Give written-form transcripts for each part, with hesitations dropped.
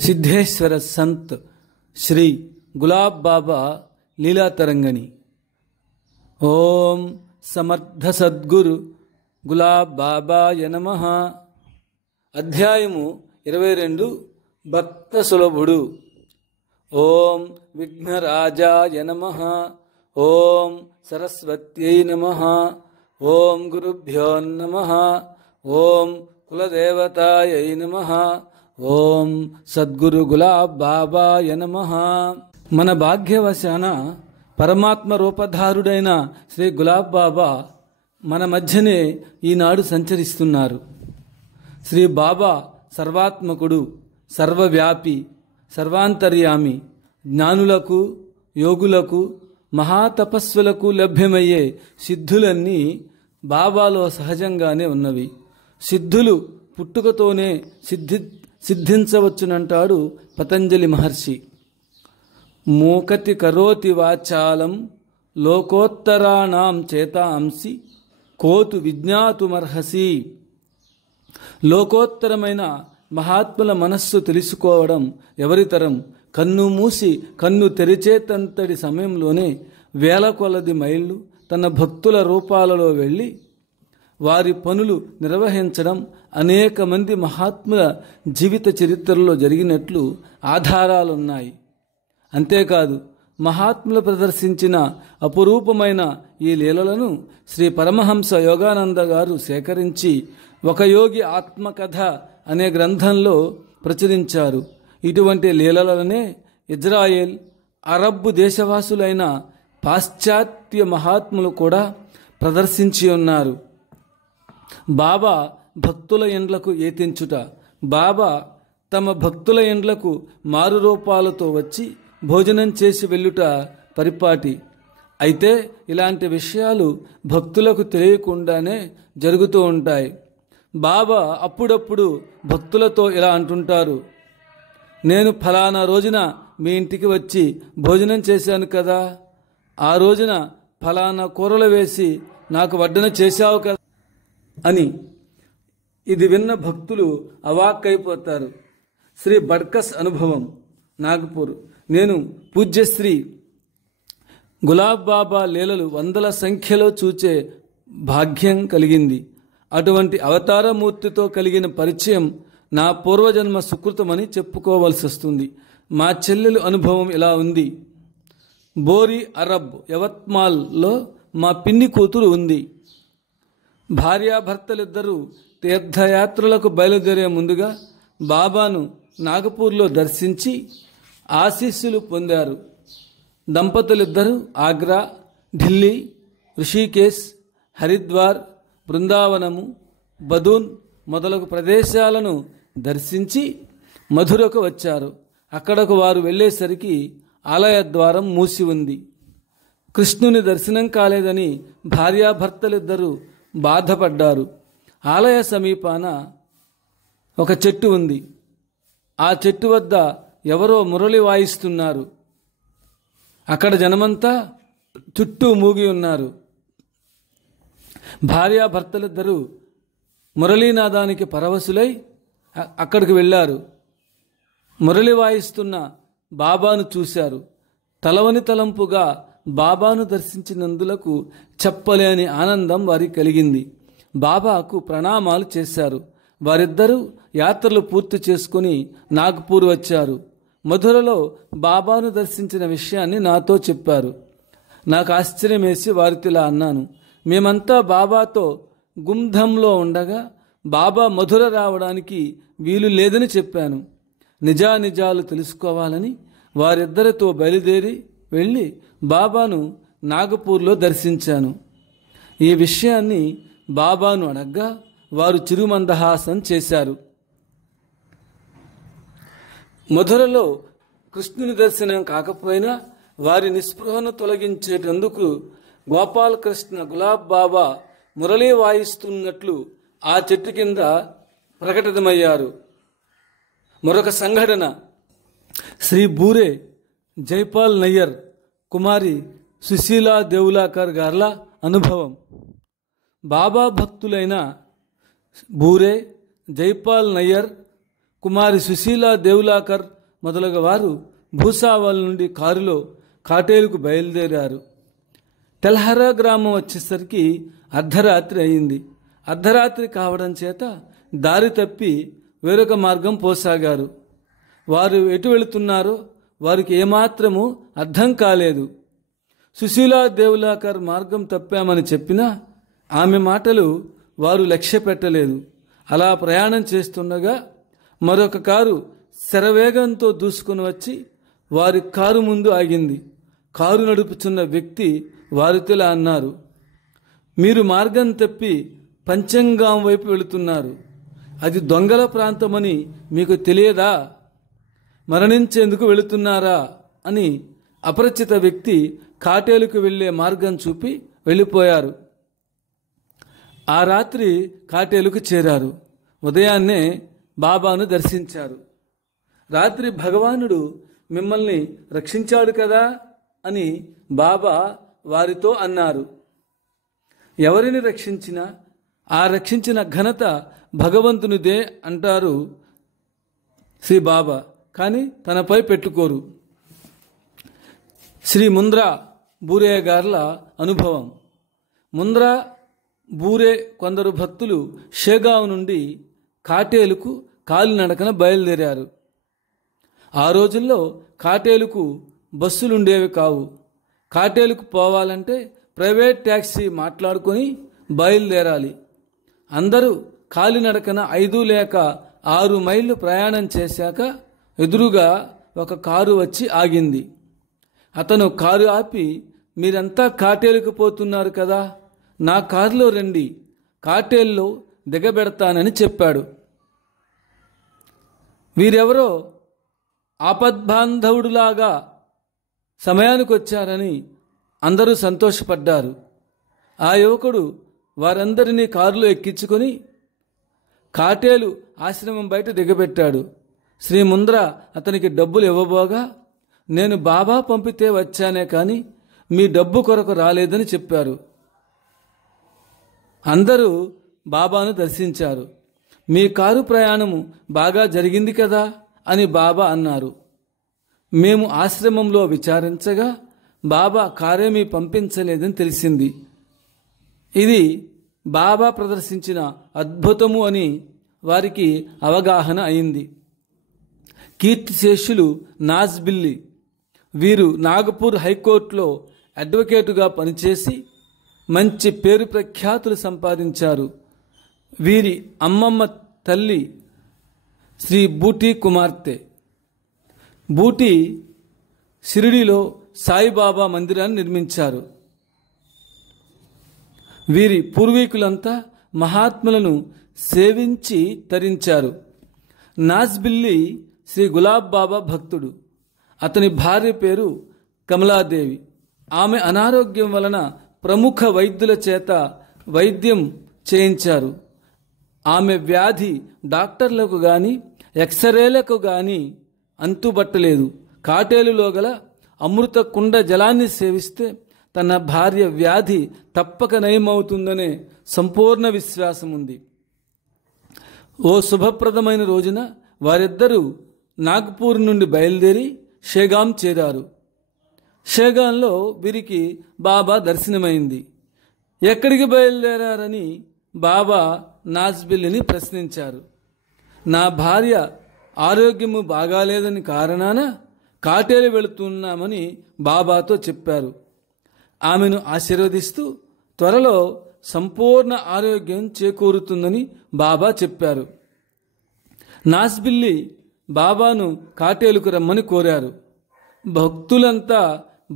సిద్ధేశ్వర సంత్ శ్రీ గులాబ్ బాబా లీలా తరంగిణి. ఓం సమర్థ సద్గురు గులాబ్ బాబాయ నమః. అధ్యాయము 22 భక్త సులభుడు. ఓం విఘ్నరాజాయ నమః. ఓం సరస్వత్యై నమః. ఓం గురుభ్యో నమః. ఓం కులదేవతాయై నమః. ఓం సద్గురు గులాబ్ బాబాయ నమః. మన భాగ్యవశాన పరమాత్మ రూపధారుడైన శ్రీ గులాబ్ బాబా మన మధ్యనే ఈనాడు సంచరిస్తున్నారు. శ్రీ బాబా సర్వాత్మకుడు, సర్వవ్యాపి, సర్వాంతర్యామి. జ్ఞానులకు, యోగులకు, మహాతపస్సులకు లభ్యమయ్యే సిద్ధులన్నీ బాబాలో సహజంగానే ఉన్నవి. సిద్ధులు పుట్టుకతోనే సిద్ధించవచ్చునంటాడు పతంజలి మహర్షి. మూకతి కరోతి వాచాలం లోకోత్తరాణం చేతాంసి కోతు విజ్ఞాతుమర్హసి. లోకోత్తరమైన మహాత్ముల మనస్సు తెలుసుకోవడం ఎవరితరం? కన్ను మూసి కన్ను తెరిచేతంతటి సమయంలోనే వేల కొలది మైళ్ళు తన భక్తుల రూపాలలో వెళ్ళి వారి పనులు నిర్వహించడం అనేక మంది మహాత్ముల జీవిత చరిత్రలో జరిగినట్లు ఆధారాలున్నాయి. అంతేకాదు, మహాత్ములు ప్రదర్శించిన అపురూపమైన ఈ లీలలను శ్రీ పరమహంస యోగానంద గారు సేకరించి ఒక యోగి ఆత్మకథ అనే గ్రంథంలో ప్రచురించారు. ఇటువంటి లీలలనే ఇజ్రాయెల్, అరబ్బు దేశవాసులైన పాశ్చాత్య మహాత్ములు కూడా ప్రదర్శించి ఉన్నారు. బాబా భక్తుల ఇండ్లకు ఏతించుట. బాబా తమ భక్తుల ఇండ్లకు మారు రూపాలతో వచ్చి భోజనం చేసి వెళ్ళుట పరిపాటి. అయితే ఇలాంటి విషయాలు భక్తులకు తెలియకుండానే జరుగుతూ ఉంటాయి. బాబా అప్పుడప్పుడు భక్తులతో ఇలా అంటుంటారు: నేను ఫలానా రోజున మీ ఇంటికి వచ్చి భోజనం చేశాను కదా, ఆ రోజున ఫలానా కూరలు వేసి నాకు వడ్డన చేశావు కదా అని. ఇది విన్న భక్తులు అవాక్కైపోతారు. శ్రీ బడ్కస్ అనుభవం, నాగపూర్. నేను పూజ్యశ్రీ గులాబ్ బాబా లీలలు వందల సంఖ్యలో చూచే భాగ్యం కలిగింది. అటువంటి అవతారమూర్తితో కలిగిన పరిచయం నా పూర్వజన్మ సుకృతమని చెప్పుకోవలసి వస్తుంది. మా చెల్లెలు అనుభవం ఇలా ఉంది. బోరి అరబ్ యవత్మాల్లో మా పిన్ని కూతురు ఉంది. భార్యాభర్తలిద్దరూ తీర్థయాత్రలకు బయలుదేరే ముందుగా బాబాను నాగపూర్లో దర్శించి ఆశీస్సులు పొందారు. దంపతులిద్దరూ ఆగ్రా, ఢిల్లీ, ఋషికేశ్, హరిద్వార్, బృందావనము, బదూన్ మొదలగు ప్రదేశాలను దర్శించి మధురకు వచ్చారు. అక్కడకు వారు వెళ్ళేసరికి ఆలయ ద్వారం మూసి ఉంది. కృష్ణుని దర్శనం కాలేదని భార్యాభర్తలిద్దరూ బాధపడ్డారు. ఆలయ సమీపాన ఒక చెట్టు ఉంది. ఆ చెట్టు వద్ద ఎవరో మురళి వాయిస్తున్నారు. అక్కడ జనమంతా చుట్టూ మూగి ఉన్నారు. భార్యాభర్తలిద్దరూ మురళీనాదానికి పరవశులై అక్కడికి వెళ్ళారు. మురళి వాయిస్తున్న బాబాను చూశారు. తలవని తలంపుగా బాబాను దర్శించినందులకు చెప్పలేని ఆనందం వారికి కలిగింది. బాబాకు ప్రణామాలు చేశారు. వారిద్దరూ యాత్రలు పూర్తి చేసుకుని నాగపూర్ వచ్చారు. మధురలో బాబాను దర్శించిన విషయాన్ని నాతో చెప్పారు. నాకు ఆశ్చర్యం వేసి వారితో ఇలా అన్నాను: మేమంతా బాబాతో గుంధంలో ఉండగా బాబా మధుర రావడానికి వీలు లేదని చెప్పాను. నిజానిజాలు తెలుసుకోవాలని వారిద్దరితో బయలుదేరి వెళ్ళి బాబాను నాగపూర్లో దర్శించాను. ఈ విషయాన్ని బాబాను అడగ్గా వారు చిరుమందహాసం చేశారు. మధురలో కృష్ణుని దర్శనం కాకపోయినా వారి నిస్పృహను తొలగించేటందుకు గోపాలకృష్ణ గులాబ్ బాబా మురళీ వాయిస్తున్నట్లు ఆ చెట్టు కింద ప్రకటితమయ్యారు. మరొక సంఘటన, శ్రీ బూరే జైపాల్ నయ్యర్ కుమారి సుశీలా దేవులాకర్ గార్ల అనుభవం. బాబా భక్తులైన బూరే, జైపాల్ నయ్యర్ కుమారి సుశీలా దేవులాకర్ మొదలగు వారు భూసావల్ నుండి కారులో కాటేలుకు బయలుదేరారు. తెల్హరా గ్రామం వచ్చేసరికి అర్ధరాత్రి అయింది. అర్ధరాత్రి కావడం చేత దారి తప్పి వేరొక మార్గం పోసాగారు. వారు ఎటు వెళుతున్నారో వారికి ఏమాత్రమూ అర్థం కాలేదు. సుశీలా దేవులాకర్ మార్గం తప్పామని చెప్పినా ఆమె మాటలు వారు లక్ష్య పెట్టలేదు. అలా ప్రయాణం చేస్తుండగా మరొక కారు శరవేగంతో దూసుకుని వచ్చి వారి కారు ముందు ఆగింది. కారు నడుపుతున్న వ్యక్తి వారితో ఇలా అన్నారు, మీరు మార్గం తప్పి పంచంగాం వైపు వెళుతున్నారు. అది దొంగల ప్రాంతమని మీకు తెలియదా? మరణించేందుకు వెళుతున్నారా అని అపరిచిత వ్యక్తి కాటేలుకు వెళ్లే మార్గం చూపి వెళ్ళిపోయారు. ఆ రాత్రి కాటేలుకు చేరారు. ఉదయాన్నే బాబాను దర్శించారు. రాత్రి భగవానుడు మిమ్మల్ని రక్షించాడు కదా అని బాబా వారితో అన్నారు. ఎవరిని రక్షించినా ఆ రక్షించిన ఘనత భగవంతునిదే అంటారు శ్రీ బాబా, కానీ తనపై పెట్టుకోరు. శ్రీ ముంద్రా బూరే గార్ల అనుభవం. ముంద్రా బూరే కొందరు భక్తులు షేగావ్ నుండి కాటేలుకు కాలినడకన బయలుదేరారు. ఆ రోజుల్లో కాటేలుకు బస్సులుండేవి కావు. కాటేలుకు పోవాలంటే ప్రైవేట్ ట్యాక్సీ మాట్లాడుకొని బయలుదేరాలి. అందరూ కాలినడకన 5 లేక 6 మైళ్ళు ప్రయాణం చేశాక ఎదురుగా ఒక కారు వచ్చి ఆగింది. అతను కారు ఆపి, మీరంతా కాటేలుకు పోతున్నారు కదా, నా కారులో రండి, కాటేల్లో దిగబెడతానని చెప్పాడు. వీరెవరో ఆపద్బాంధవుడులాగా సమయానికి వచ్చారని అందరూ సంతోషపడ్డారు. ఆ యువకుడు వారందరినీ కారులో ఎక్కించుకొని కాటేలు ఆశ్రమం బయట దిగబెట్టాడు. శ్రీ ముంద్రా అతనికి డబ్బులు ఇవ్వబోగా, నేను బాబా పంపితే వచ్చానే కానీ మీ డబ్బు కొరకు రాలేదని చెప్పారు. అందరూ బాబాను దర్శించారు. మీ కారు ప్రయాణము బాగా జరిగింది కదా అని బాబా అన్నారు. మేము ఆశ్రమంలో విచారించగా బాబా కారేమీ పంపించలేదని తెలిసింది. ఇది బాబా ప్రదర్శించిన అద్భుతము అని వారికి అవగాహన అయింది. కీర్తిశేషులు నాజ్బిల్లి వీరు నాగపూర్ హైకోర్టులో అడ్వకేటుగా పనిచేసి మంచి పేరు ప్రఖ్యాతులు సంపాదించారు. వీరి అమ్మమ్మ తల్లి శ్రీ బూటీ కుమార్తె. బూటీ షిరిడీలో సాయిబాబా మందిరాన్ని నిర్మించారు. వీరి పూర్వీకులంతా మహాత్ములను సేవించి తరించారు. నాజ్బిల్లి శ్రీ గులాబ్ బాబా భక్తుడు. అతని భార్య పేరు కమలాదేవి. ఆమె అనారోగ్యం వలన ప్రముఖ వైద్యుల చేత వైద్యం చేయించారు. ఆమె వ్యాధి డాక్టర్లకు గాని ఎక్స్రేలకు గాని అంతుబట్టలేదు. కాటేలులో గల అమృత కుండ జలాన్ని సేవిస్తే తన భార్య వ్యాధి తప్పక నయమవుతుందనే సంపూర్ణ విశ్వాసం ఉంది. ఓ శుభప్రదమైన రోజున వారిద్దరూ నాగ్పూర్ నుండి బయలుదేరి షేగాం చేరారు. షేగాంలో వీరికి బాబా దర్శనమైంది. ఎక్కడికి బయలుదేరారని బాబా నాజ్బిల్లిని ప్రశ్నించారు. నా భార్య ఆరోగ్యము బాగాలేదని కారణాన కాటేలు వెళుతున్నామని బాబాతో చెప్పారు. ఆమెను ఆశీర్వదిస్తూ త్వరలో సంపూర్ణ ఆరోగ్యం చేకూరుతుందని బాబా చెప్పారు. నాజ్బిల్లి బాబాను కాటేలుకు రమ్మని కోరారు. భక్తులంతా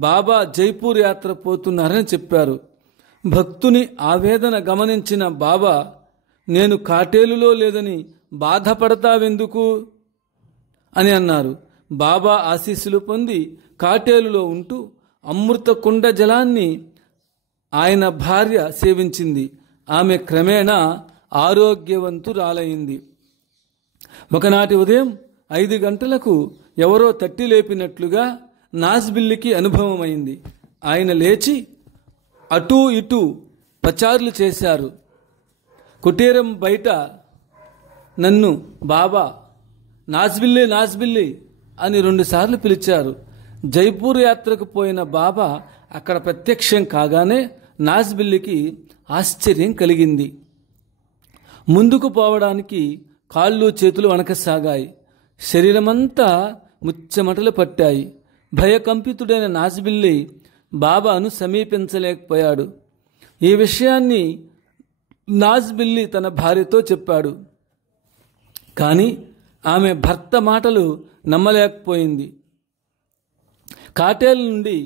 బాబా జైపూర్ యాత్ర పోతున్నారని చెప్పారు. భక్తుని ఆవేదన గమనించిన బాబా, నేను కాటేలులో లేదని బాధపడతావెందుకు అని అన్నారు. బాబా ఆశీస్సులు పొంది కాటేలులో ఉంటూ అమృత కుండ జలాన్ని ఆయన భార్య సేవించింది. ఆమె క్రమేణా ఆరోగ్యవంతురాలైంది. ఒకనాటి ఉదయం 5 గంటలకు ఎవరో తట్టి లేపినట్లుగా నాజ్బిల్లికి అనుభవమైంది. ఆయన లేచి అటూ ఇటూ పచారులు చేశారు. కుటీరం బయట నన్ను బాబా నాజ్బిల్లి నాజ్బిల్లి అని 2 సార్లు పిలిచారు. జైపూర్ యాత్రకు పోయిన బాబా అక్కడ ప్రత్యక్షం కాగానే నాజ్బిల్లికి ఆశ్చర్యం కలిగింది. ముందుకు పోవడానికి కాళ్ళు చేతులు వణకసాగాయి. శరీరమంతా ముచ్చెమటలు పట్టాయి. భయకంపితుడైన నాజ్బిల్లి బాబాను సమీపించలేకపోయాడు. ఈ విషయాన్ని నాజ్బిల్లి తన భార్యతో చెప్పాడు. కానీ ఆమె భర్త మాటలు నమ్మలేకపోయింది. కాటేల్ నుండి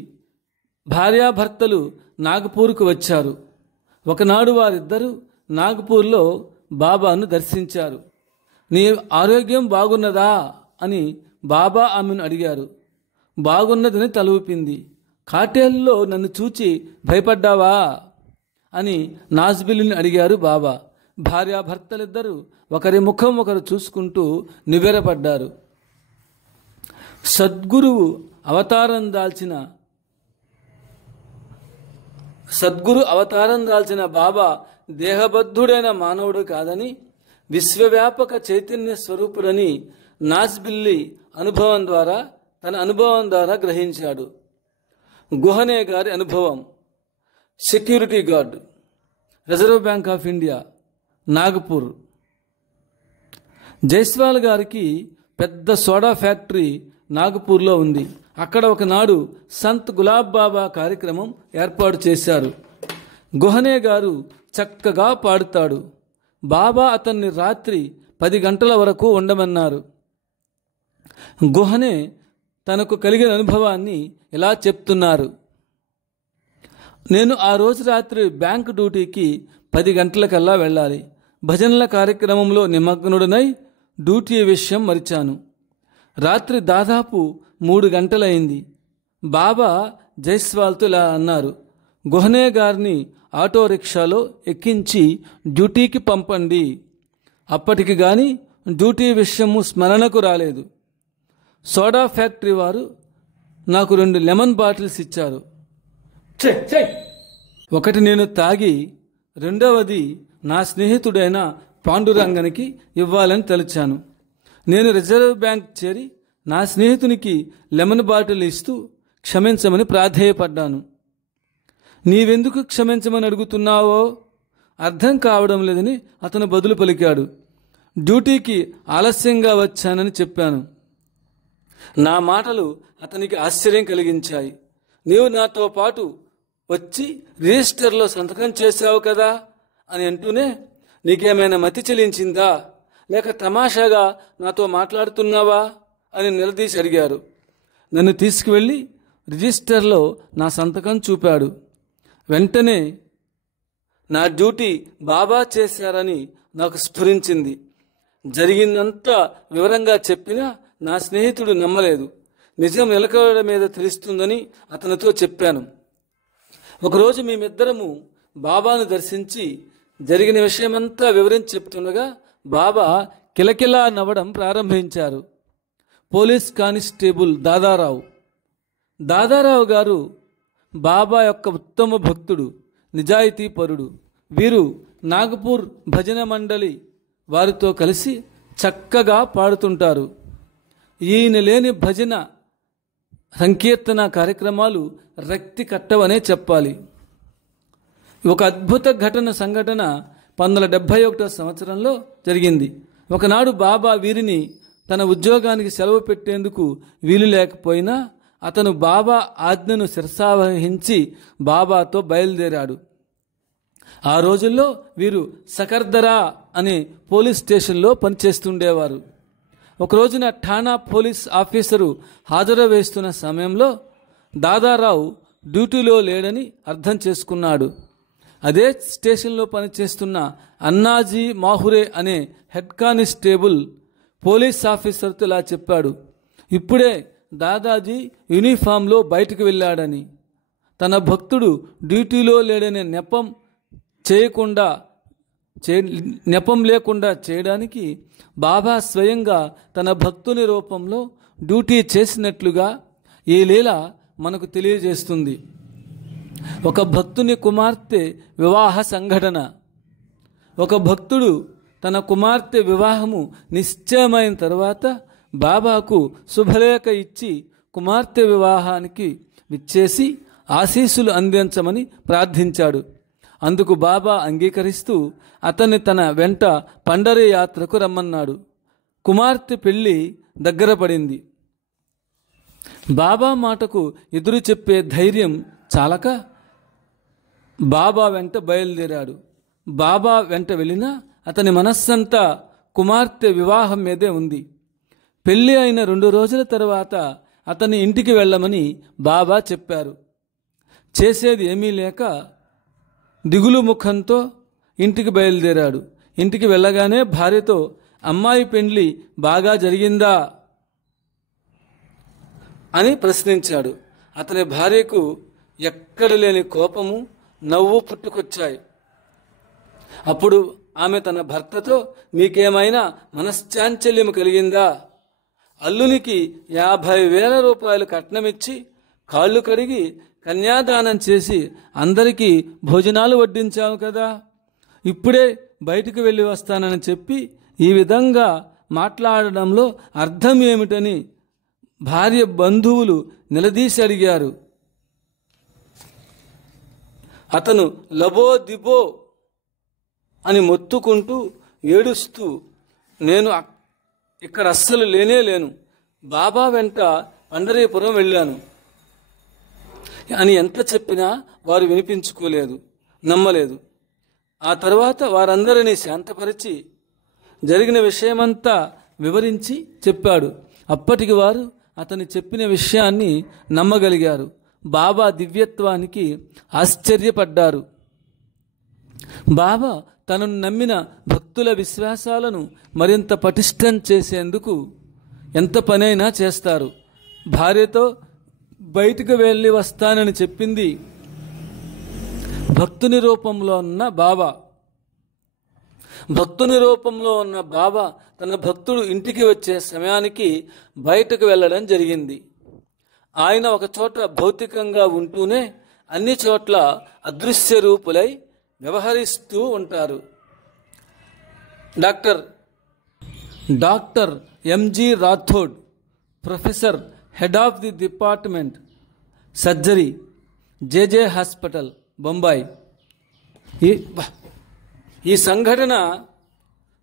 భార్యాభర్తలు నాగపూర్కు వచ్చారు. ఒకనాడు వారిద్దరూ నాగపూర్లో బాబాను దర్శించారు. నీ ఆరోగ్యం బాగున్నదా అని బాబా ఆమెను అడిగారు. బాగున్నదని తల ఊపింది. కాటేల్లో నన్ను చూచి భయపడ్డావా అని నాజ్బిల్లిని అడిగారు బాబా. భార్యాభర్తలిద్దరూ ఒకరి ముఖం ఒకరు చూసుకుంటూ నివ్వెరపడ్డారు. సద్గురు అవతారం దాల్చిన బాబా దేహబద్ధుడైన మానవుడు కాదని, విశ్వవ్యాపక చైతన్య స్వరూపుడని నాజ్బిల్లి తన అనుభవం ద్వారా గ్రహించాడు. గుహనే గారి అనుభవం. Security guard, reserve bank of India, Nagpur. Jaiswal గారికి పెద్ద సోడా ఫ్యాక్టరీ నాగపూర్లో ఉంది. అక్కడ ఒకనాడు సంత్ గులాబ్ బాబా కార్యక్రమం ఏర్పాటు చేశారు. గుహనే గారు చక్కగా పాడుతాడు. బాబా అతన్ని రాత్రి 10 గంటల వరకు ఉండమన్నారు. గుహనే తనకు కలిగిన అనుభవాన్ని ఇలా చెప్తున్నారు. నేను ఆ రోజు రాత్రి బ్యాంకు డ్యూటీకి 10 గంటలకల్లా వెళ్ళాలి. భజనల కార్యక్రమంలో నిమగ్నుడనై డ్యూటీ విషయం మరిచాను. రాత్రి దాదాపు 3 గంటలైంది. బాబా జైస్వాల్తో ఇలా అన్నారు, గుహనే గారిని ఆటో రిక్షాలో ఎక్కించి డ్యూటీకి పంపండి. అప్పటికి గాని డ్యూటీ విషయము స్మరణకు రాలేదు. సోడా ఫ్యాక్టరీ వారు నాకు 2 లెమన్ బాటిల్స్ ఇచ్చారు. ఒకటి నేను తాగి, రెండవది నా స్నేహితుడైన పాండురంగనికి ఇవ్వాలని తలచాను. నేను రిజర్వ్ బ్యాంక్ చేరి నా స్నేహితునికి లెమన్ బాటిల్ ఇస్తూ క్షమించమని ప్రాధేయపడ్డాను. నీవెందుకు క్షమించమని అడుగుతున్నావో అర్థం కావడం లేదని అతను బదులు పలికాడు. డ్యూటీకి ఆలస్యంగా వచ్చానని చెప్పాను. నా మాటలు అతనికి ఆశ్చర్యం కలిగించాయి. నీవు నాతో పాటు వచ్చి రిజిస్టర్లో సంతకం చేశావు కదా అని అంటూనే, నీకేమైనా మతి చెలించిందా, లేక తమాషాగా నాతో మాట్లాడుతున్నావా అని నిలదీసి అడిగారు. నన్ను తీసుకువెళ్ళి రిజిస్టర్లో నా సంతకం చూపాడు. వెంటనే నా డ్యూటీ బాబా చేశారని నాకు స్ఫురించింది. జరిగిందంతా వివరంగా చెప్పినా నా స్నేహితుడు నమ్మలేదు. నిజం నిలకడ మీద తెలుస్తుందని అతనితో చెప్పాను. ఒకరోజు మేమిద్దరము బాబాను దర్శించి జరిగిన విషయమంతా వివరించి చెప్తుండగా బాబా కిలకిలా నవ్వడం ప్రారంభించారు. పోలీస్ కానిస్టేబుల్ దాదారావు గారు బాబా యొక్క ఉత్తమ భక్తుడు, నిజాయితీ పరుడు. వీరు నాగపూర్ భజన మండలి వారితో కలిసి చక్కగా పాడుతుంటారు. ఈయన లేని భజన సంకీర్తన కార్యక్రమాలు రక్తి కట్టవనే చెప్పాలి. ఒక అద్భుత సంఘటన 1971 సంవత్సరంలో జరిగింది. ఒకనాడు బాబా వీరిని తన ఉద్యోగానికి సెలవు పెట్టేందుకు వీలు లేకపోయినా అతను బాబా ఆజ్ఞను శిరసావహించి బాబాతో బయలుదేరాడు. ఆ రోజుల్లో వీరు సకర్దరా అనే పోలీస్ స్టేషన్లో పనిచేస్తుండేవారు. ఒక రోజున ఠాణా పోలీస్ ఆఫీసరు హాజరు వేస్తున్న సమయంలో దాదారావు డ్యూటీలో లేడని అర్థం చేసుకున్నాడు. అదే స్టేషన్లో పనిచేస్తున్న అన్నాజీ మాహురే అనే హెడ్ కానిస్టేబుల్ పోలీస్ ఆఫీసర్తో ఇలా చెప్పాడు, ఇప్పుడే దాదాజీ యూనిఫామ్లో బయటకు వెళ్ళాడని. తన భక్తుడు డ్యూటీలో లేడనే నెపం లేకుండా చేయడానికి బాబా స్వయంగా తన భక్తుని రూపంలో డ్యూటీ చేసినట్లుగా ఈ లీల మనకు తెలియజేస్తుంది. ఒక భక్తుని కుమార్తె వివాహ సంఘటన. ఒక భక్తుడు తన కుమార్తె వివాహము నిశ్చయమైన తర్వాత బాబాకు శుభలేఖ ఇచ్చి కుమార్తె వివాహానికి విచ్చేసి ఆశీస్సులు అందించమని ప్రార్థించాడు. అందుకు బాబా అంగీకరిస్తూ అతన్ని తన వెంట పండరీ యాత్రకు రమ్మన్నాడు. కుమార్తె పెళ్లి దగ్గర పడింది. బాబా మాటకు ఎదురు చెప్పే ధైర్యం చాలక బాబా వెంట బయలుదేరాడు. బాబా వెంట వెళ్ళినా అతని మనస్సంతా కుమార్తె వివాహం మీదే ఉంది. పెళ్లి అయిన 2 రోజుల తర్వాత అతని ఇంటికి వెళ్ళమని బాబా చెప్పారు. చేసేది ఏమీ లేక దిగులు ముఖంతో ఇంటికి బయలుదేరాడు. ఇంటికి వెళ్ళగానే భార్యతో, అమ్మాయి పెళ్లి బాగా జరిగిందా అని ప్రశ్నించాడు. అతని భార్యకు ఎక్కడ లేని కోపము, నవ్వు పుట్టుకొచ్చాయి. అప్పుడు ఆమె తన భర్తతో, మీకేమైనా మనశ్చాంచల్యం కలిగిందా? అల్లునికి 50,000 రూపాయలు కట్నమిచ్చి కాళ్ళు కడిగి కన్యాదానం చేసి అందరికీ భోజనాలు వడ్డించాము కదా, ఇప్పుడే బయటికి వెళ్ళి వస్తానని చెప్పి ఈ విధంగా మాట్లాడడంలో అర్థం ఏమిటని భార్య బంధువులు నిలదీసి అడిగారు. అతను లబో దిబో అని మొత్తుకుంటూ ఏడుస్తూ, నేను ఇక్కడ అస్సలు లేను, బాబా వెంట పండరీపురం వెళ్ళాను అని ఎంత చెప్పినా వారు వినిపించుకోలేదు, నమ్మలేదు. ఆ తర్వాత వారందరినీ శాంతపరిచి జరిగిన విషయమంతా వివరించి చెప్పాడు. అప్పటికి వారు అతను చెప్పిన విషయాన్ని నమ్మగలిగారు. బాబా దివ్యత్వానికి ఆశ్చర్యపడ్డారు. బాబా తనను నమ్మిన భక్తుల విశ్వాసాలను మరింత పటిష్టం చేసేందుకు ఎంత పనైనా చేస్తారు. భార్యతో బయటకు వెళ్ళి వస్తానని చెప్పింది భక్తుని రూపంలో ఉన్న బాబా. భక్తుని రూపంలో ఉన్న బాబా తన భక్తుడు ఇంటికి వచ్చే సమయానికి బయటకు వెళ్ళడం జరిగింది. ఆయన ఒక చోట భౌతికంగా ఉంటూనే అన్ని చోట్ల అదృశ్య రూపులై వ్యవహరిస్తూ ఉంటారు. Doctor MG Rathod, professor, head of the department surgery, JJ hospital, Bombay. ఈ సంఘటన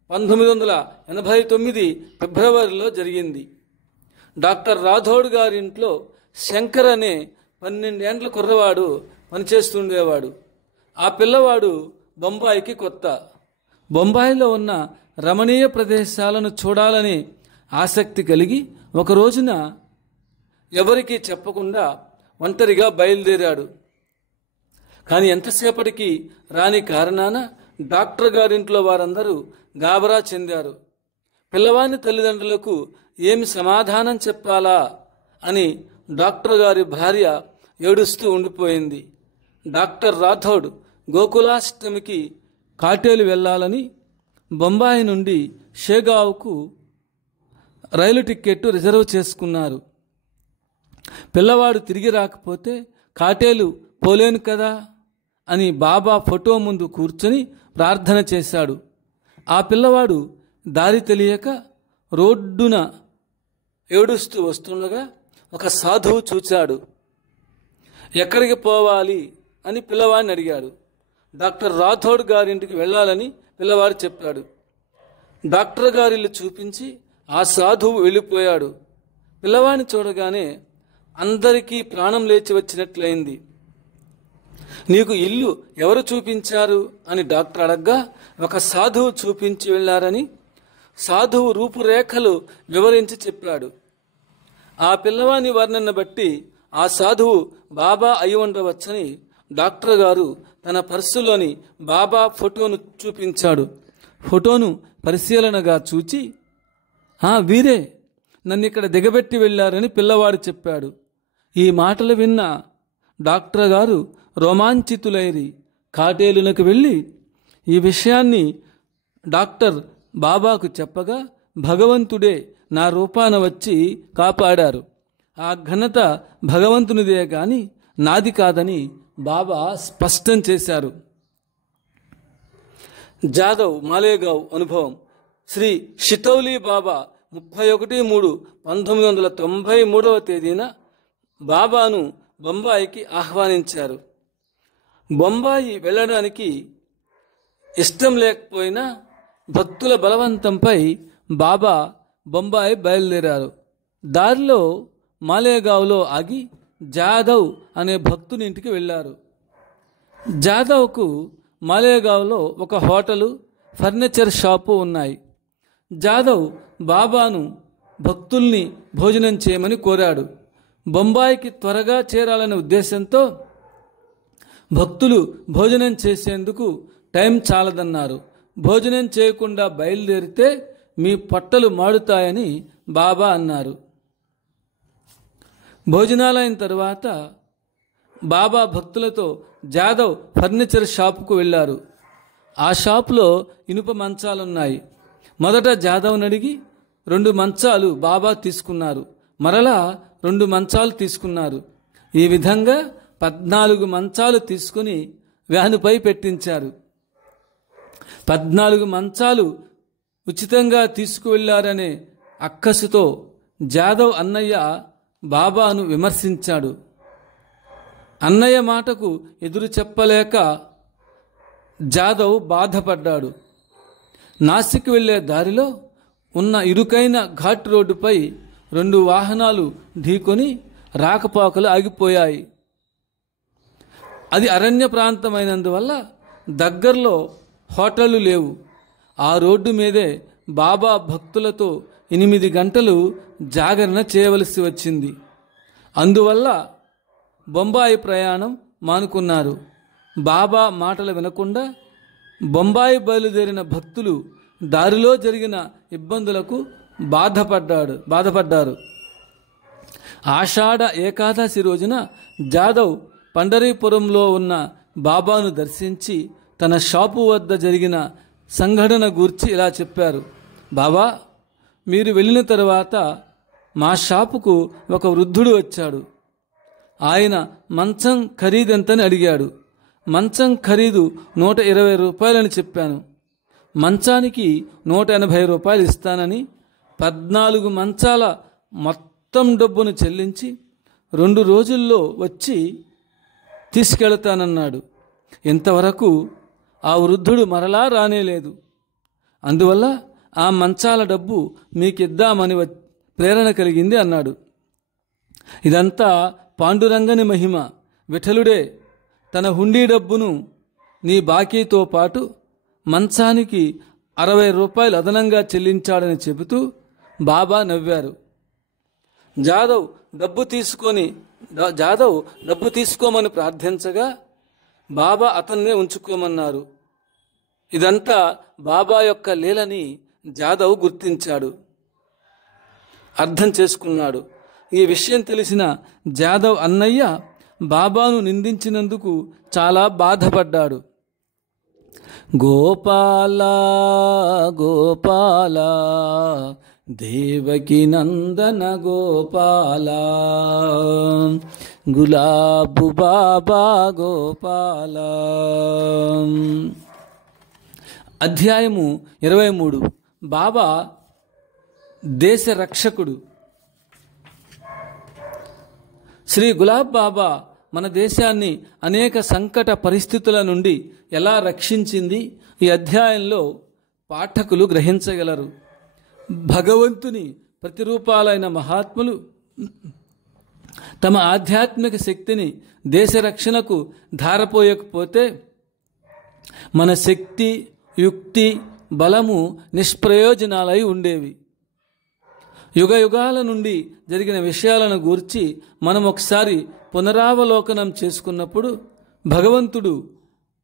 1989 ఫిబ్రవరిలో జరిగింది. డాక్టర్ రాథోడ్ గారింట్లో శంకర్ అనే 12 ఏండ్ల కుర్రవాడు పనిచేస్తుండేవాడు. ఆ పిల్లవాడు బొంబాయికి కొత్త. బొంబాయిలో ఉన్న రమణీయ ప్రదేశాలను చూడాలని ఆసక్తి కలిగి ఒక రోజున ఎవరికీ చెప్పకుండా ఒంటరిగా బయలుదేరాడు. కానీ ఎంతసేపటికి రాని కారణాన డాక్టర్ గారింట్లో వారందరూ గాబరా చెందారు. పిల్లవాని తల్లిదండ్రులకు ఏమి సమాధానం చెప్పాలా అని డాక్టర్ గారి భార్య ఏడుస్తూ ఉండిపోయింది. డాక్టర్ రాథోడ్ గోకులాష్టమికి కాటేలు వెళ్ళాలని బొంబాయి నుండి షేగావ్కు రైలు టిక్కెట్టు రిజర్వ్ చేసుకున్నారు. పిల్లవాడు తిరిగి రాకపోతే కాటేలు పోలేను కదా అని బాబా ఫోటో ముందు కూర్చొని ప్రార్థన చేశాడు. ఆ పిల్లవాడు దారి తెలియక రోడ్డున ఏడుస్తూ వస్తుండగా ఒక సాధువు చూచాడు. ఎక్కడికి పోవాలి అని పిల్లవాడిని అడిగాడు. డాక్టర్ రాథోడ్ గారింటికి వెళ్ళాలని పిల్లవాడు చెప్పాడు. డాక్టర్ గారిల్లు చూపించి ఆ సాధువు వెళ్ళిపోయాడు. పిల్లవాడిని చూడగానే అందరికీ ప్రాణం లేచి వచ్చినట్లయింది. నీకు ఇల్లు ఎవరు చూపించారు అని డాక్టర్ అడగ్గా ఒక సాధువు చూపించి వెళ్ళారని సాధువు రూపురేఖలు వివరించి చెప్పాడు. ఆ పిల్లవాని వర్ణన బట్టి ఆ సాధువు బాబా అయి ఉండవచ్చని డాక్టర్ గారు తన పర్సులోని బాబా ఫోటోను చూపించాడు. ఫోటోను పరిశీలనగా చూచి, వీరే నన్ను ఇక్కడ దిగబెట్టి వెళ్ళారని పిల్లవాడు చెప్పాడు. ఈ మాటలు విన్న డాక్టర్ గారు రోమాంచితులైరి కాటేలునకు వెళ్ళి ఈ విషయాన్ని డాక్టర్ బాబాకు చెప్పగా భగవంతుడే నా రూపాన వచ్చి కాపాడారు. ఆ ఘనత భగవంతునిదే కానీ నాది కాదని బాబా స్పష్టం చేశారు. జాదవ్ మాలేగావ్ అనుభవం. శ్రీ షితౌలి బాబా 31/3/1993 బాబాను బొంబాయికి ఆహ్వానించారు. బొంబాయి వెళ్ళడానికి ఇష్టం లేకపోయినా భక్తుల బలవంతంపై బాబా బొంబాయి బయలుదేరారు. దారిలో మాలేగావ్లో ఆగి జాదవ్ అనే భక్తుని ఇంటికి వెళ్ళారు. జాదవ్కు మాలేగావ్లో ఒక హోటలు, ఫర్నిచర్ షాపు ఉన్నాయి. జాదవ్ బాబాను భక్తుల్ని భోజనం చేయమని కోరాడు. బొంబాయికి త్వరగా చేరాలనే ఉద్దేశంతో భక్తులు భోజనం చేసేందుకు టైం చాలదన్నారు. భోజనం చేయకుండా బయలుదేరితే మీ పొట్టలు మాడుతాయని బాబా అన్నారు. భోజనాలైన తరువాత బాబా భక్తులతో జాదవ్ ఫర్నిచర్ షాపుకు వెళ్ళారు. ఆ షాపులో ఇనుప మంచాలున్నాయి. మొదట జాదవ్ని అడిగి 2 మంచాలు బాబా తీసుకున్నారు. మరలా 2 మంచాలు తీసుకున్నారు. ఈ విధంగా 14 మంచాలు తీసుకుని వ్యానుపై పెట్టించారు. 14 మంచాలు ఉచితంగా తీసుకువెళ్లారనే అక్కసుతో జాదవ్ అన్నయ్య బాబాను విమర్శించాడు. అన్నయ్య మాటకు ఎదురు చెప్పలేక జాదవ్ బాధపడ్డాడు. నాసిక్ వెళ్లే దారిలో ఉన్న ఇరుకైన ఘాట్ రోడ్డుపై 2 వాహనాలు ఢీకొని రాకపోకలు ఆగిపోయాయి. అది అరణ్య ప్రాంతమైనందువల్ల దగ్గరలో హోటళ్లు లేవు. ఆ రోడ్డు మీదే బాబా భక్తులతో 8 గంటలు జాగరణ చేయవలసి వచ్చింది. అందువల్ల బొంబాయి ప్రయాణం మానుకున్నారు. బాబా మాటలు వినకుండా బొంబాయి భక్తులు దారిలో జరిగిన ఇబ్బందులకు బాధపడ్డారు. ఆషాఢ ఏకాదశి రోజున జాదవ్ పండరీపురంలో ఉన్న బాబాను దర్శించి తన షాపు వద్ద జరిగిన సంఘటన గూర్చి ఇలా చెప్పారు. బాబా, మీరు వెళ్ళిన తరువాత మా షాపుకు ఒక వృద్ధుడు వచ్చాడు. ఆయన మంచం ఖరీదెంతని అడిగాడు. మంచం ఖరీదు 120 రూపాయలని చెప్పాను. మంచానికి 180 రూపాయలు ఇస్తానని 14 మంచాల మొత్తం డబ్బును చెల్లించి 2 రోజుల్లో వచ్చి తీసుకెళ్తానన్నాడు. ఇంతవరకు ఆ వృద్ధుడు మరలా రానేలేదు. అందువల్ల ఆ మంచాల డబ్బు మీకిద్దామని ప్రేరణ కలిగింది అన్నాడు. ఇదంతా పాండురంగని మహిమ. విఠలుడే తన హుండీ డబ్బును నీ బాకీతో పాటు మంచానికి 60 రూపాయలు అదనంగా చెల్లించాడని చెబుతూ బాబా నవ్వారు. జాదవ్ డబ్బు తీసుకోమని ప్రార్థించగా బాబా అతన్నే ఉంచుకోమన్నారు. ఇదంతా బాబా యొక్క లీలని జాదవ్ గుర్తించాడు, అర్థం చేసుకున్నాడు. ఈ విషయం తెలిసిన జాదవ్ అన్నయ్య బాబాను నిందించినందుకు చాలా బాధపడ్డాడు. గోపాల గోపాల దేవకి నందన గోపాల గులాబు బాబా గోపాల. అధ్యాయము 23. బాబా దేశ రక్షకుడు. శ్రీ గులాబ్ బాబా మన దేశాన్ని అనేక సంకట పరిస్థితుల నుండి ఎలా రక్షించింది ఈ అధ్యాయంలో పాఠకులు గ్రహించగలరు. భగవంతుని ప్రతిరూపాలైన మహాత్ములు తమ ఆధ్యాత్మిక శక్తిని దేశ రక్షణకు ధారపోయకపోతే మన శక్తి, యుక్తి, బలము నిష్ప్రయోజనాలై ఉండేవి. యుగ యుగాల నుండి జరిగిన విషయాలను గూర్చి మనం ఒకసారి పునరావలోకనం చేసుకున్నప్పుడు భగవంతుడు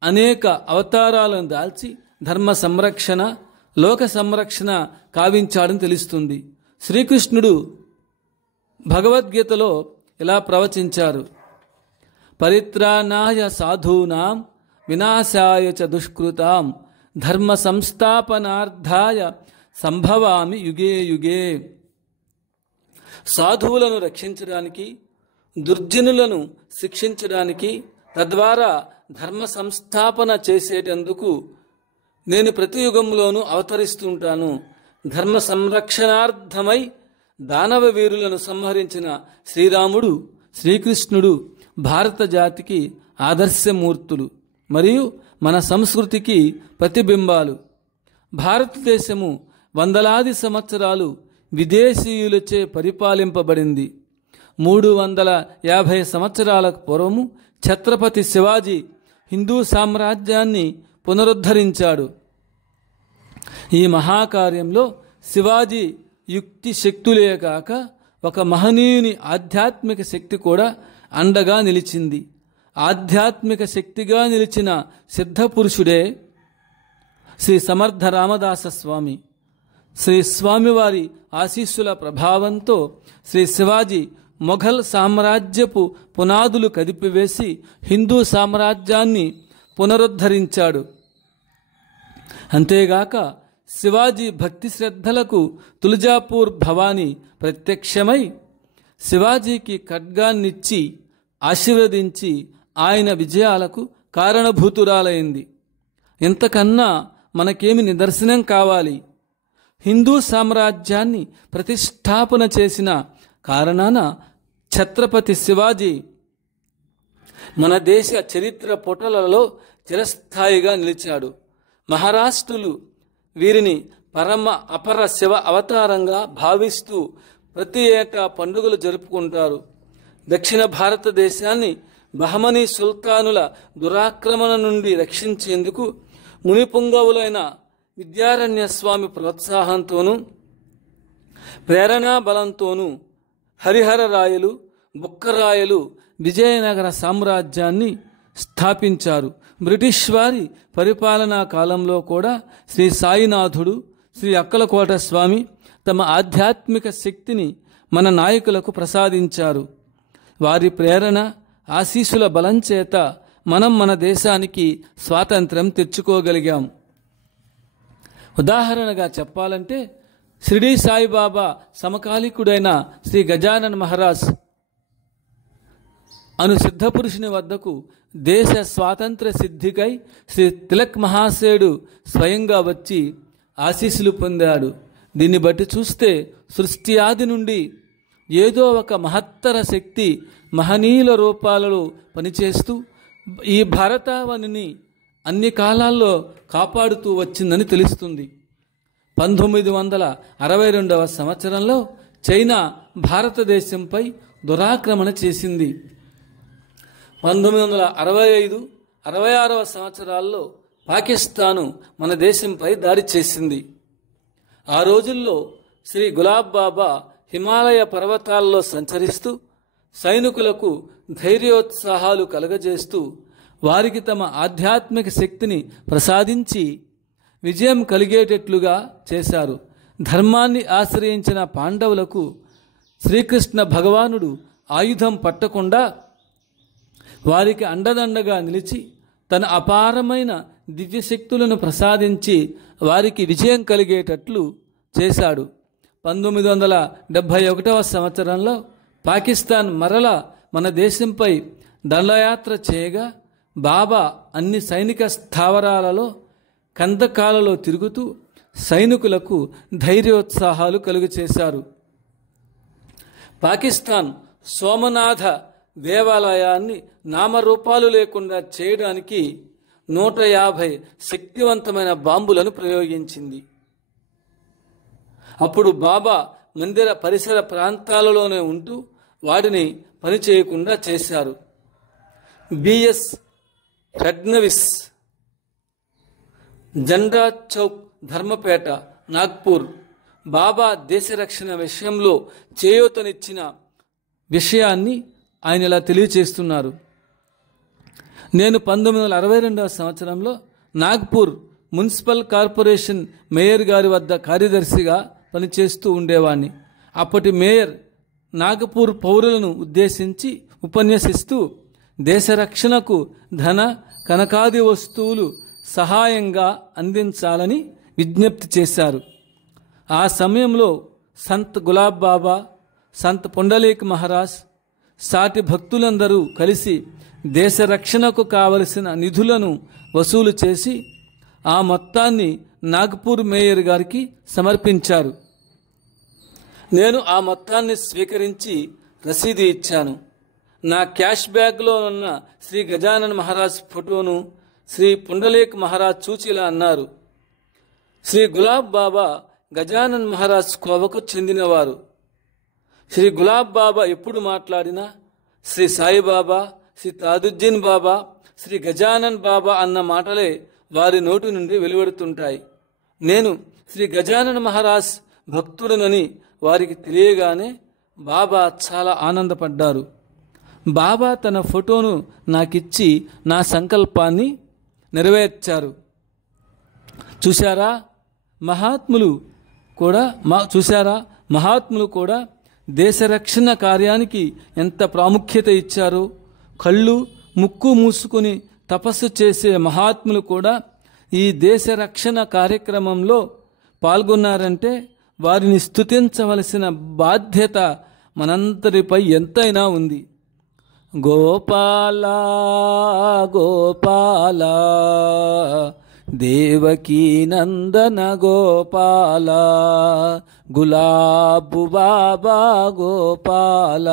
అనేక అవతారాలను దాల్చి ధర్మ సంరక్షణ, లోక సంరక్షణ కావించాడని తెలుస్తుంది. శ్రీకృష్ణుడు భగవద్గీతలో ఇలా ప్రవచించారు. పరిత్రాణాయ సాధూనాం వినాశాయ చ దుష్కృతాం ధర్మ సంస్థాపనార్థాయ సంభవామి యుగే యుగే. సాధువులను రక్షించడానికి, దుర్జనులను శిక్షించడానికి, తద్వారా ధర్మ సంస్థాపన చేసేటందుకు నేను ప్రతి యుగంలోనూ అవతరిస్తుంటాను. ధర్మ సంరక్షణార్థమై దానవ వీరులను సంహరించిన శ్రీరాముడు, శ్రీకృష్ణుడు భారత జాతికి ఆదర్శమూర్తులు మరియు మన సంస్కృతికి ప్రతిబింబాలు. భారతదేశము వందలాది సంవత్సరాలు విదేశీయులచే పరిపాలింపబడింది. 350 సంవత్సరాలకు పూర్వము ఛత్రపతి శివాజీ హిందూ సామ్రాజ్యాన్ని పునరుద్ధరించాడు. ఈ మహాకార్యంలో శివాజీ యుక్తి శక్తులే కాక ఒక మహనీయుని ఆధ్యాత్మిక శక్తి కూడా అండగా నిలిచింది. ఆధ్యాత్మిక శక్తిగా నిలిచిన సిద్ధపురుషుడే శ్రీ సమర్థ రామదాస స్వామి. శ్రీ స్వామివారి ఆశీస్సుల ప్రభావంతో శ్రీ శివాజీ మొఘల్ సామ్రాజ్యపు పునాదులు కదిపివేసి హిందూ సామ్రాజ్యాన్ని పునరుద్ధరించాడు. అంతేగాక శివాజీ భక్తి శ్రద్ధలకు తులజాపూర్ భవానీ ప్రత్యక్షమై శివాజీకి ఖడ్గాన్నిచ్చి ఆశీర్వదించి ఆయన విజయాలకు కారణభూతురాలైంది. ఇంతకన్నా మనకేమి నిదర్శనం కావాలి? హిందూ సామ్రాజ్యాన్ని ప్రతిష్టాపన చేసిన కారణాన ఛత్రపతి శివాజీ మన దేశ చరిత్ర పుటలలో చిరస్థాయిగా నిలిచాడు. మహారాష్ట్రులు వీరిని పరమ అపర శివ అవతారంగా భావిస్తూ ప్రతి ఏటా పండుగలు జరుపుకుంటారు. దక్షిణ భారతదేశాన్ని బహమనీ సుల్తానుల దురాక్రమణ నుండి రక్షించేందుకు మునిపుంగవులైన విద్యారణ్య స్వామి ప్రోత్సాహంతోనూ ప్రేరణా బలంతోనూ హరిహర రాయలు, బుక్కరాయలు విజయనగర సామ్రాజ్యాన్ని స్థాపించారు. బ్రిటిష్ వారి పరిపాలనా కాలంలో కూడా శ్రీ సాయినాథుడు, శ్రీ అక్కలకోట స్వామి తమ ఆధ్యాత్మిక శక్తిని మన నాయకులకు ప్రసాదించారు. వారి ప్రేరణ, ఆశీస్సుల బలం చేత మనం మన దేశానికి స్వాతంత్ర్యం తెచ్చుకోగలిగాం. ఉదాహరణగా చెప్పాలంటే షిరిడీ సాయిబాబా సమకాలీకుడైన శ్రీ గజానన్ మహారాజ్ అను సిద్ధపురుషుని వద్దకు దేశ స్వాతంత్ర సిద్ధికై శ్రీ తిలక్ మహాశయుడు స్వయంగా వచ్చి ఆశీస్సులు పొందాడు. దీన్ని బట్టి చూస్తే సృష్టి ఆది నుండి ఏదో ఒక మహత్తర శక్తి మహనీయుల రూపాలలో పనిచేస్తూ ఈ భారతావనిని అన్ని కాలాల్లో కాపాడుతూ వచ్చిందని తెలుస్తుంది. 1962 సంవత్సరంలో చైనా భారతదేశంపై దురాక్రమణ చేసింది. 1965, 66 సంవత్సరాల్లో పాకిస్తాను మన దేశంపై దాడి చేసింది. ఆ రోజుల్లో శ్రీ గులాబ్ బాబా హిమాలయ పర్వతాల్లో సంచరిస్తూ సైనికులకు ధైర్యోత్సాహాలు కలగజేస్తూ వారికి తమ ఆధ్యాత్మిక శక్తిని ప్రసాదించి విజయం కలిగేటట్లుగా చేశారు. ధర్మాన్ని ఆశ్రయించిన పాండవులకు శ్రీకృష్ణ భగవానుడు ఆయుధం పట్టకుండా వారికి అండదండగా నిలిచి తన అపారమైన దివ్యశక్తులను ప్రసాదించి వారికి విజయం కలిగేటట్లు చేశాడు. 1971 సంవత్సరంలో పాకిస్తాన్ మరల మన దేశంపై దండయాత్ర చేయగా బాబా అన్ని సైనిక స్థావరాలలో కందకాలలో తిరుగుతూ సైనికులకు ధైర్యోత్సాహాలు కలుగచేశారు. పాకిస్తాన్ సోమనాథ దేవాలయాన్ని నామరూపాలు లేకుండా చేయడానికి 150 శక్తివంతమైన బాంబులను ప్రయోగించింది. అప్పుడు బాబా మందిర పరిసర ప్రాంతాలలోనే ఉంటూ వాటిని పనిచేయకుండా చేశారు. బిఎస్ ఫడ్నవిస్ జెండా చౌక్, ధర్మపేట, నాగ్పూర్ బాబా దేశ రక్షణ విషయంలో చేయూతనిచ్చిన విషయాన్ని ఆయన ఇలా తెలియచేస్తున్నారు. నేను 1962 సంవత్సరంలో నాగ్పూర్ మున్సిపల్ కార్పొరేషన్ మేయర్ గారి వద్ద కార్యదర్శిగా పనిచేస్తూ ఉండేవాణ్ణి. అప్పటి మేయర్ నాగపూర్ పౌరులను ఉద్దేశించి ఉపన్యసిస్తూ దేశ రక్షణకు ధన కనకాది వస్తువులు సహాయంగా అందించాలని విజ్ఞప్తి చేశారు. ఆ సమయంలో సంత్ గులాబ్ బాబా, సంత్ పుండలీక్ మహారాజ్ సాటి భక్తులందరూ కలిసి దేశ రక్షణకు కావలసిన నిధులను వసూలు చేసి ఆ మొత్తాన్ని నాగపూర్ మేయర్ గారికి సమర్పించారు. నేను ఆ మొత్తాన్ని స్వీకరించి రసీదు ఇచ్చాను. నా క్యాష్ బ్యాగ్లో ఉన్న శ్రీ గజానన్ మహారాజ్ ఫోటోను శ్రీ పుండలేక్ మహారాజ్ చూచి ఇలా అన్నారు: శ్రీ గులాబ్ బాబా గజానన్ మహారాజ్ కోవకు చెందినవారు. శ్రీ గులాబ్ బాబా ఎప్పుడు మాట్లాడినా శ్రీ సాయిబాబా, శ్రీ తాజుద్దీన్ బాబా, శ్రీ గజానన్ బాబా అన్న మాటలే వారి నోటి నుండి వెలువడుతుంటాయి. నేను శ్రీ గజానన్ మహారాజ్ భక్తుడనని వారికి తెలియగానే బాబా చాలా ఆనందపడ్డారు. బాబా తన ఫోటోను నాకిచ్చి నా సంకల్పాన్ని నెరవేర్చారు. చూశారా మహాత్ములు కూడా దేశ రక్షణ కార్యానికి ఎంత ప్రాముఖ్యత ఇచ్చారో. కళ్ళు ముక్కు మూసుకుని తపస్సు చేసే మహాత్ములు కూడా ఈ దేశ రక్షణ కార్యక్రమంలో పాల్గొన్నారంటే వారిని స్తుతించవలసిన బాధ్యత మనందరిపై ఎంతైనా ఉంది. గోపాల గోపాల దేవకీ నందన గోపాల, గులాబు బాబా గోపాల.